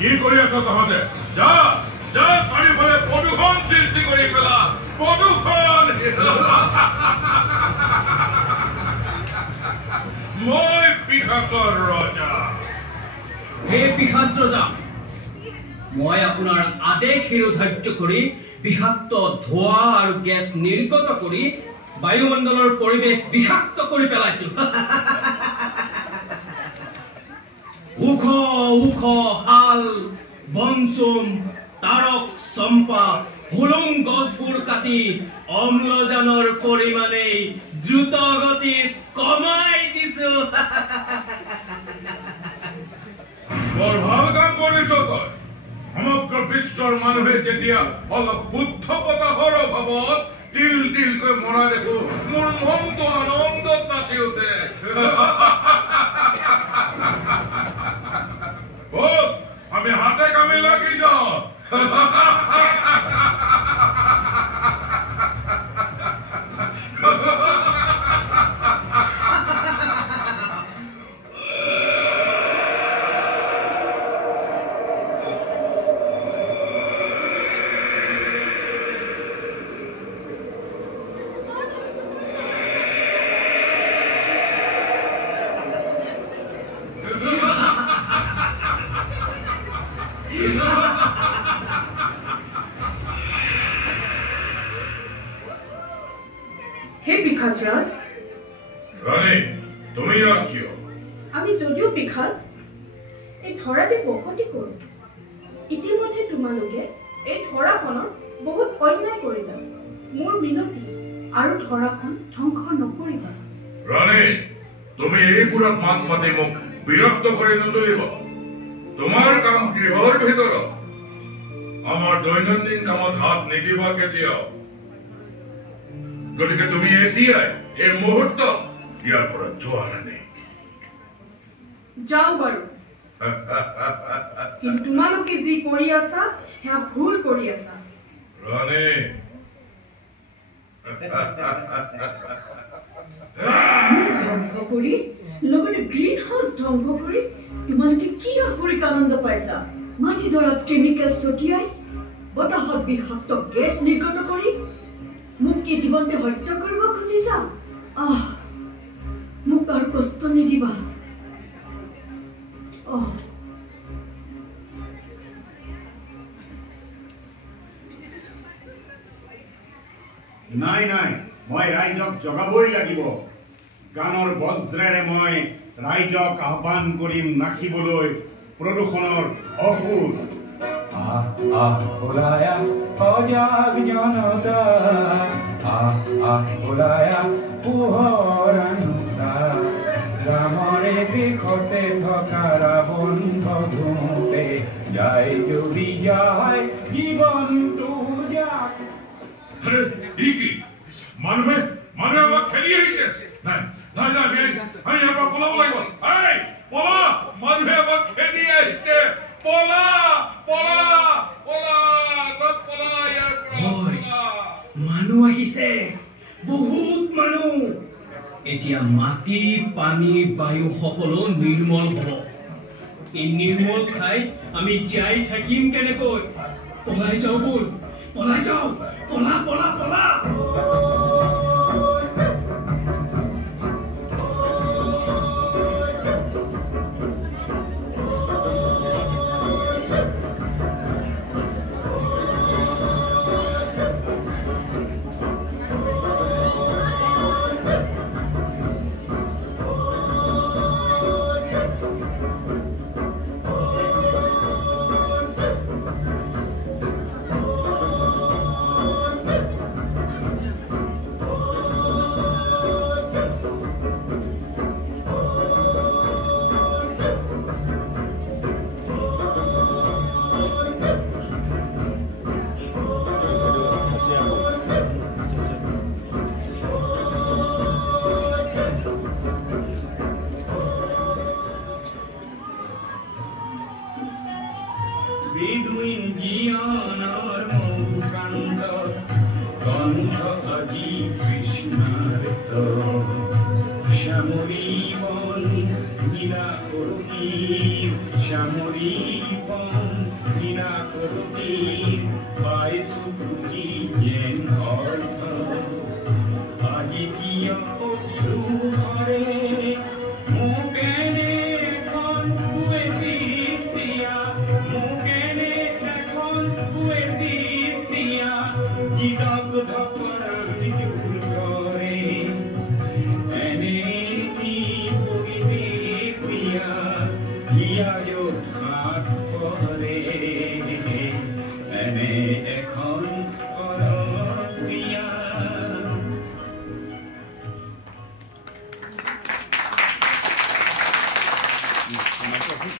কি কৰি আছ তহঁতে? যা যা চাৰিওফালে প্ৰদূষণ সৃষ্টি কৰি পেলা। প্ৰদূষণ মই পিশাচৰ ৰজা। হে পিশাচ ৰজা, মই আপোনাৰ আদেশ শিৰোধাৰ্য কৰি বিষাক্ত ধোঁৱা আৰু গেছ নিৰ্গত কৰি বায়ুমণ্ডলৰ পৰিৱেশ বিষাক্ত কৰি পেলাইছো। ওখ ওখ শাল, বনচুম, তাৰক, চম্পা, হুলুং গছবোৰ কাটি অম্লজানৰ পৰিমাণেই দ্ৰুত গতিত কমাই দিছো। বৰ ভাল কাম কৰিছ তই। সমগ্ৰ বিশ্বৰ মানুহে যেতিয়া অলপ শুদ্ধ বতাহৰ অভাৱত তিল তিলকৈ মৰা দেখো, মোৰ মনটো আনন্দত নাচি উঠে। আমি হাতে কামে লাগি যাওঁ। Hey Pikhasras. Rani, তুমি আর কিয়? আমি যদিও পিখাস, এই ধৰাটি বসতি কৰো। ইতিমধ্যে তোমালোকে এই ধৰাখনৰ বহুত অন্যায় কৰিলা। মোৰ বিনতি আৰু ধৰাখন ধ্বংস নকৰিবা। ৰাণী, তুমি এইবোৰত মাত মাতি মোক বিৰক্ত কৰি নতুলিব। তোমাৰ কাম গৃহৰ ভিতৰত, আমাৰ দৈনন্দিন কামত হাত নিদিবা কেতিয়াও। গতিকে তুমি এতিয়াই এই মুহূৰ্ত ইয়াৰ পৰা যোৱা ৰাণী। যাও বাৰু, কিন্তু তোমালোকে যি কৰি আছা সেয়া ভুল কৰি আছা। ৰাণী, ধ্বংস কৰি লগতে গ্ৰীণ হাউচ ধ্বংস কৰি তোমালোকে কি আখৰিক আনন্দ পাইছা? মাটিডৰাত কেমিকেল ছটিয়াই, বতাহত বিষাক্ত গেছ নিৰ্গত কৰি মোক কি জীৱনতে হত্যা কৰিব খুজিছা? মোক আৰু কষ্ট নিদিবা। নাই নাই, মই ৰাইজক জগাবই লাগিব। গানৰ বজ্ৰেৰে মই ৰাইজক আহ্বান কৰিম নাখিবলৈ প্ৰদূষণৰ অসুৰ। ওলায়া সজাগ জনতা, ওলায়া পোহৰানুতা, ৰামৰে বিষতে থকা ৰাৱণ ধুতে যায় জুৰি যায় জীৱনটো যাক। মানুহে আমাক খেলি আহিছে। নাই নাই নাই, আমি ইয়াৰ পৰা পলাব লাগিব। পলা, মানুহে আমাক খেলি আহিছে। পলা পলা পলা, ক'ত পলা ইয়াৰ পৰা? মানুহ আহিছে, বহুত মানুহ। এতিয়া মাটি, পানী, বায়ু সকলো নিৰ্মল হ'ব। এই নিৰ্মল ঠাইত আমি জীয়াই থাকিম কেনেকৈ? পলাই যাওঁ বল, পলাই যাওঁ, পলা পলা পলা। শ্যামলী বন লীলা করবীর শ্যামরী পন লীলা করবীর পাইছো বুঝি যেন অর্থ আজি কিয় অশ্ৰু হৰে মোক এনে এখন পোয়েছিছ দিয়া মোক এনে এখন পোয়েছিছ দিয়া গীতা